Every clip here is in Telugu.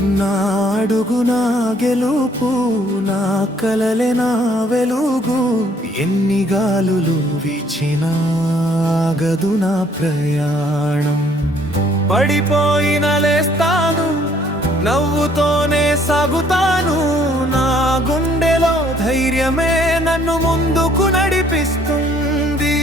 నా అడుగు నా గెలుపు, నా కలలే నా వెలుగు. ఎన్ని గాలులు వీచినా ఆగదు నా ప్రయాణం. పడిపోయిన లేస్తాను, నవ్వుతోనే సాగుతాను. నా గుండెలో ధైర్యమే నన్ను ముందుకు నడిపిస్తుంది.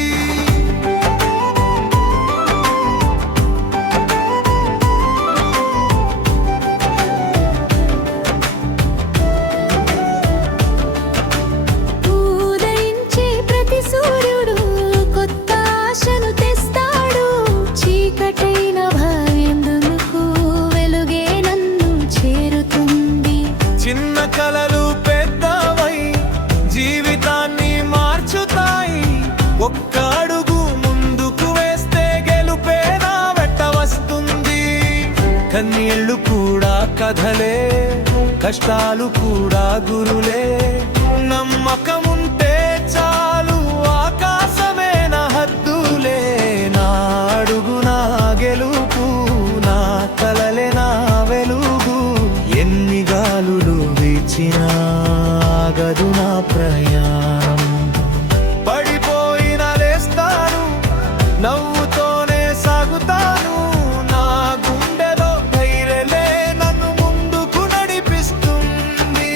చిన్న కలలు పెద్దవై జీవితాన్ని మార్చుతాయి. ఒక్క అడుగు ముందుకు వేస్తే గెలుపే నా వెంట వస్తుంది. కన్నీళ్లు కూడా కథలే, కష్టాలు కూడా గురులే. నమ్మకముంటే చాలు, ఆకాశమే నా హద్దులే. నా అడుగు నా గెలుపు, నా కలలే నా వెలుగు. ఎన్ని గాలులు వీచినా ఆగదు నా ప్రయాణం. పడిపోయిన లేస్తాను, నవ్వుతోనే సాగుతాను. నా గుండెలో ధైర్యలే నన్ను ముందుకు నడిపిస్తుంది.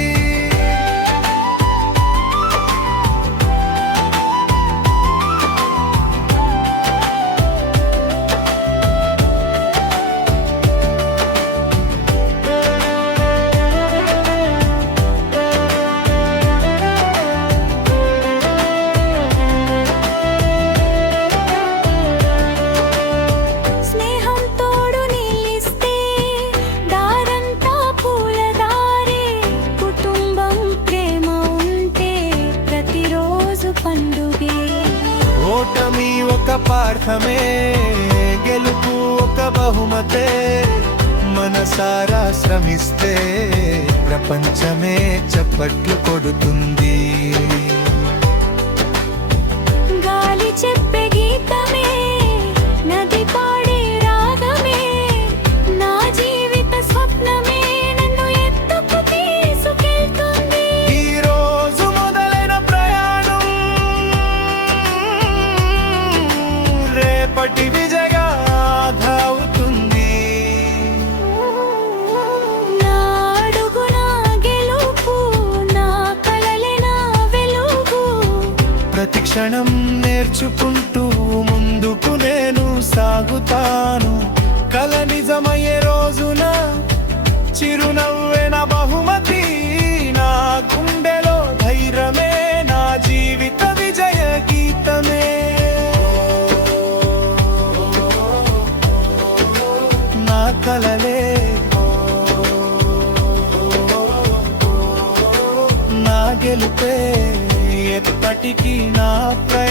ఓటమి ఒక పాఠమే, గెలుపు ఒక బహుమతే. మనసారా శ్రమిస్తే ప్రపంచమే చప్పట్లు కొడుతుంది. గాలి చెప్పే గీతమే, నది పాడే రాగమే. నా జీవిత స్వప్నమే నన్ను ఎత్తుకు తీసుకెళ్తుంది. ఈ రోజు మొదలైన ప్రయాణం రేపటి విజయగాథ అవుతుంది. నా అడుగు నా గెలుపు, నా కలలే నా వెలుగు. ప్రతి క్షణం నేర్చుకుంటూ ముందుకు నేను సాగుతాను. కల నిజమయ్యే రోజున చిరునవ్వే నా బహుమతి. నా గుండెలో ధైర్యమే నా జీవిత విజయ గీతమే. నా కలలే, నా గెలుపే ఎప్పటికీ నా ప్రయాణం.